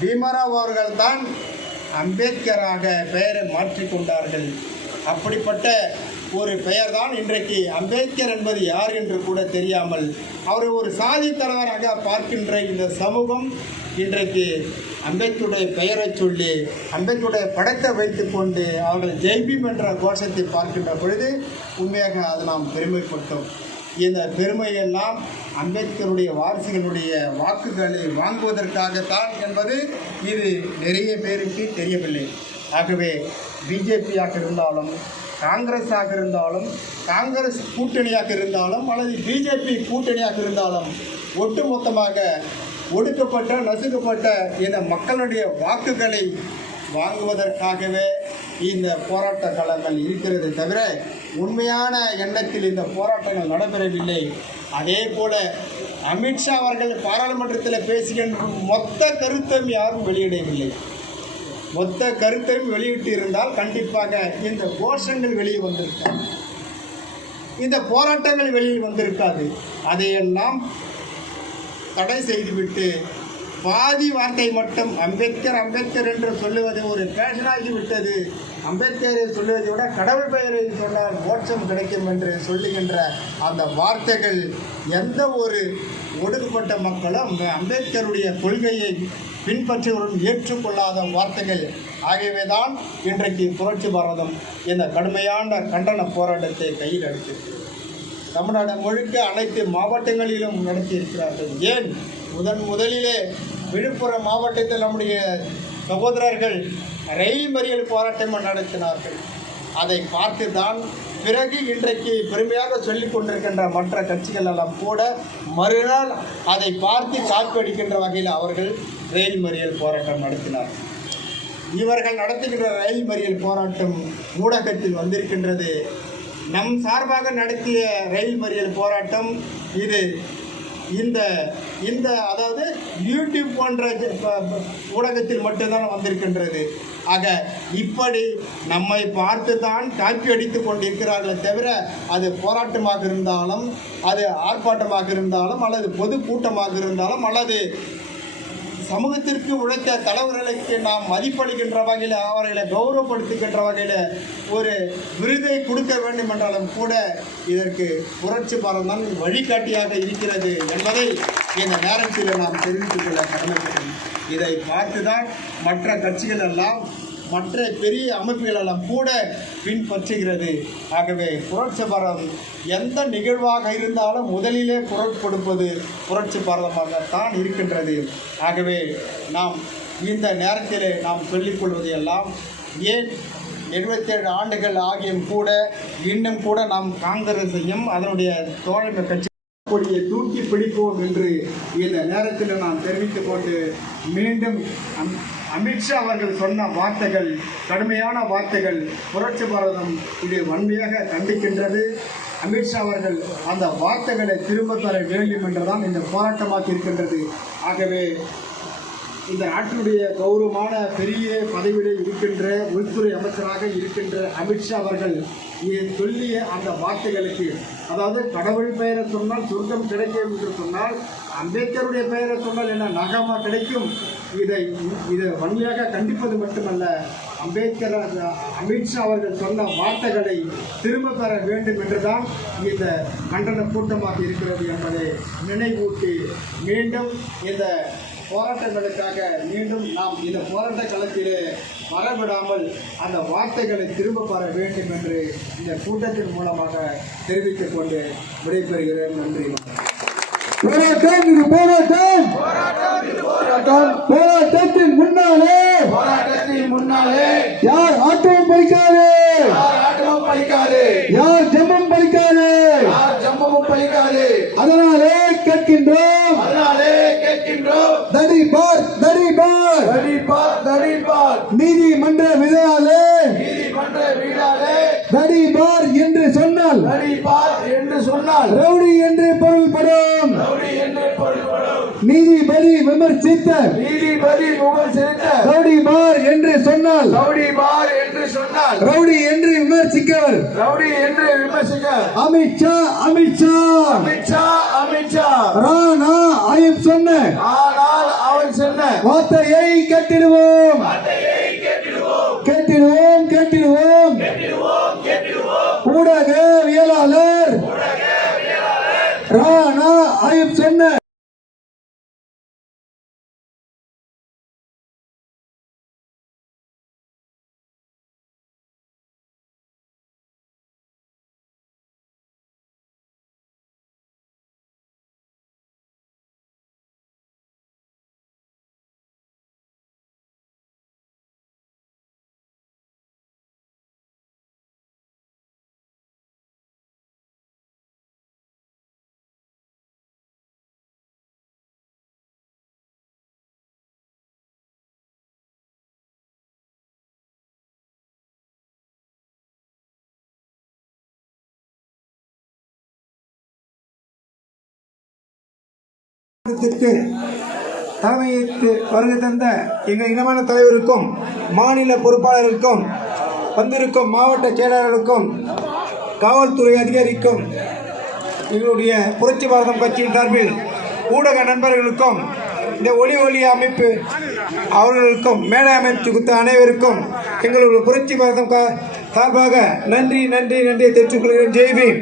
பீமராவ் அவர்கள் தான் அம்பேத்கராக பெயரை மாற்றிக்கொண்டார்கள் அப்படிப்பட்ட ஒரு பெயர்தான் இன்றைக்கு அம்பேத்கர் என்பது யார் என்று கூட தெரியாமல் அவரை ஒரு சாதி தலைவராக பார்க்கின்ற இந்த சமூகம் இன்றைக்கு அம்பேத்கருடைய பெயரை சொல்லி அம்பேத்கருடைய படத்தை வைத்துக்கொண்டு அவர்கள் ஜெய்பீம் என்ற கோஷத்தை பார்க்கின்ற பொழுது உண்மையாக அது நாம் பெருமைப்பட்டோம் இந்த பெருமையெல்லாம் அம்பேத்கருடைய வாரிசுகளுடைய வாக்குகளை வாங்குவதற்காகத்தான் என்பது இது நிறைய பேருக்கு தெரியவில்லை. ஆகவே பிஜேபியாக இருந்தாலும் காங்கிரஸாக இருந்தாலும் காங்கிரஸ் கூட்டணியாக இருந்தாலும் அல்லது பிஜேபி கூட்டணியாக இருந்தாலும் ஒட்டுமொத்தமாக ஒடுக்கப்பட்ட நசுக்கப்பட்ட இந்த மக்களுடைய வாக்குகளை வாங்குவதற்காகவே இந்த போராட்ட களங்கள் இருக்கிறது தவிர உண்மையான எண்ணத்தில் இந்த போராட்டங்கள் நடைபெறவில்லை. அதே போல அமித்ஷா அவர்கள் பாராளுமன்றத்தில் பேசுகின்ற மொத்த கருத்தையும் யாரும் வெளியிடவில்லை. மொத்த கருத்தையும் வெளியிட்டு இருந்தால் கண்டிப்பாக இந்த கோஷங்கள் வெளியே வந்திருக்காது. இந்த போராட்டங்கள் வெளியில் வந்திருக்காது. அதையெல்லாம் தடை செய்துவிட்டு பாதி வார்த்தை மட்டும் அம்பேத்கர் அம்பேத்கர் என்று சொல்லுவது ஒரு ஃபேஷனாகி விட்டது. அம்பேத்கரை சொல்லுவதை விட கடவுள் பெயரை சொன்னால் மோட்சம் கிடைக்கும் என்று சொல்லுகின்ற அந்த வார்த்தைகள் எந்த ஒரு ஒடுக்கப்பட்ட மக்களும் அம்பேத்கருடைய கொள்கையை பின்பற்றுவதும் ஏற்றுக்கொள்ளாத வார்த்தைகள். ஆகியவை தான் இன்றைக்கு புரட்சி பாரதம் இந்த கடுமையான கண்டன போராட்டத்தை கையில் எடுத்திருக்கிறது தமிழ்நாடு முழுக்க அனைத்து மாவட்டங்களிலும் நடத்தியிருக்கிறார்கள். ஏன்? முதன் முதலிலே விழுப்புரம் மாவட்டத்தில் நம்முடைய சகோதரர்கள் ரயில் மறியல் போராட்டம் நடத்தினார்கள். அதை பார்த்து தான் பிறகு இன்றைக்கு பெருமையாக சொல்லிக் கொண்டிருக்கின்ற மற்ற கட்சிகள் எல்லாம் கூட மறுநாள் அதை பார்த்து காப்படிக்கின்ற வகையில் அவர்கள் ரயில் மறியல் போராட்டம் நடத்தினார்கள். இவர்கள் நடத்துகின்ற ரயில் மறியல் போராட்டம் ஊடகத்தில் வந்திருக்கின்றது. நம் சார்பாக நடத்திய ரயில் மறியல் போராட்டம் இது இந்த இந்த அதாவது யூடியூப் போன்ற ஊடகத்தில் மட்டும்தான் வந்திருக்கின்றது. ஆக இப்படி நம்மை பார்த்து தான் காப்பி அடித்து கொண்டிருக்கிறார்களே தவிர அது போராட்டமாக இருந்தாலும் அது ஆர்ப்பாட்டமாக இருந்தாலும் அல்லது பொதுக்கூட்டமாக இருந்தாலும் அல்லது சமூகத்திற்கு உழைத்த தலைவர்களுக்கு நாம் மதிப்பளிக்கின்ற வகையில் அவர்களை கௌரவப்படுத்துகின்ற வகையில் ஒரு விருதை கொடுக்க வேண்டும் என்றாலும் கூட இதற்கு புரட்சி பாரதம் தான் வழிகாட்டியாக இருக்கிறது என்பதை இந்த நேரத்தில் நாம் தெரிவித்துக் கொள்ள கடமைப்படும். இதை பார்த்துதான் மற்ற கட்சிகள் எல்லாம் மற்ற பெரிய அமைப்புகளெல்லாம் கூட பின்பற்றுகிறது. ஆகவே புரட்சி பாரதம் எந்த நிகழ்வாக இருந்தாலும் முதலிலே குரல் கொடுப்பது புரட்சி பாரதமாக தான் இருக்கின்றது. ஆகவே நாம் இந்த நேரத்திலே நாம் சொல்லிக்கொள்வது எல்லாம் ஏன் எழுபத்தேழு ஆண்டுகள் ஆகியும் கூட இன்னும் கூட நாம் காங்கிரஸையும் அதனுடைய தோழமை கட்சி கொடியை தூக்கி பிடிப்போம் என்று இந்த நேரத்தில் நான் தெரிவித்து கொண்டு மீண்டும் அம்- அமித்ஷா அவர்கள் சொன்ன வார்த்தைகள் கடுமையான வார்த்தைகள் புரட்சி பாரதம் இது வன்மையாக கண்டிக்கின்றது. அமித்ஷா அவர்கள் அந்த வார்த்தைகளை திரும்ப தர வேண்டும் என்றுதான் இந்த போராட்டமாக இருக்கின்றது. ஆகவே இந்த நாட்டினுடைய கௌரவமான பெரிய பதவியில் இருக்கின்ற உள்துறை அமைச்சராக இருக்கின்ற அமித்ஷா அவர்கள் இதை சொல்லிய அந்த வார்த்தைகளுக்கு அதாவது கடவுள் பெயரை சொன்னால் சொர்க்கம் கிடைக்கும் என்று சொன்னால் அம்பேத்கருடைய பெயரை சொன்னால் என்ன நகமாக கிடைக்கும்? இதை இதை வன்மையாக கண்டிப்பது மட்டுமல்ல அம்பேத்கர் அமித்ஷா அவர்கள் சொன்ன வார்த்தைகளை திரும்ப பெற வேண்டும் என்றுதான் இந்த கண்டன கூட்டமாக இருக்கிறது என்பதை நினைவூட்டி மீண்டும் இந்த போராட்டங்களுக்காக மீண்டும் நாம் இந்த போராட்ட களத்திலே வரவிடாமல் அந்த வார்த்தைகளை திரும்ப பெற வேண்டும் என்று இந்த கூட்டத்தின் மூலமாக தெரிவித்துக் கொண்டு விடைபெறுகிறேன். நன்றி. போராட்டம். போராட்டம் போராட்டத்தின் முன்னாலே போராட்டத்தின் முன்னாலே யார் ஆட்டமும் பலிக்காது? யார் ஆட்டமும் பலிக்காது? யார் ஜெபம் பலிக்காது? யார் ஜம்பமும் பலிக்காது? அதனாலே கேட்கின்றோம். அதனாலே கேட்கின்றோம். தடி பார் தடி பார். தடிப்பார் தடிப்பார் நீதிமன்ற விதையாலே நீதிமன்ற வீடாலே தடி பார் என்று சொன்னால் தடிப்பார் என்று சொன்னால் ரவுடி என்று பொருள்படும். நீதிபதி விமர்சித்த நீதிபதி செலுத்த ரவுடி பார் என்று சொன்னால் ரவுடி பார் என்று சொன்னால் ரவுடி என்று விமர்சிக்கவர். ரவுடி என்று விமர்சிக்க அமித்ஷா அமித்ஷா அமித்ஷா அமித்ஷா ராணா ஆயும் சொன்ன. ஆனால் அவன் சொன்ன வார்த்தையை கேட்டிடுவோம். கேட்டிடுவோம். ராணா ஆயும் சென்ன தலைமையேற்று வருகை தந்த எங்கள் இனமான தலைவருக்கும் மாநில பொறுப்பாளருக்கும் வந்திருக்கும் மாவட்ட செயலாளருக்கும் காவல்துறை அதிகாரிக்கும் எங்களுடைய புரட்சி பாரதம் கட்சியின் சார்பில் ஊடக நண்பர்களுக்கும் இந்த ஒளி ஒளி அமைப்பு அவர்களுக்கும் மேடை அமைச்சு கொடுத்த அனைவருக்கும் எங்களுடைய புரட்சி பாரதம் சார்பாக நன்றி நன்றி நன்றியை தெரிவித்துக் கொள்கிறேன். ஜெய்பீம்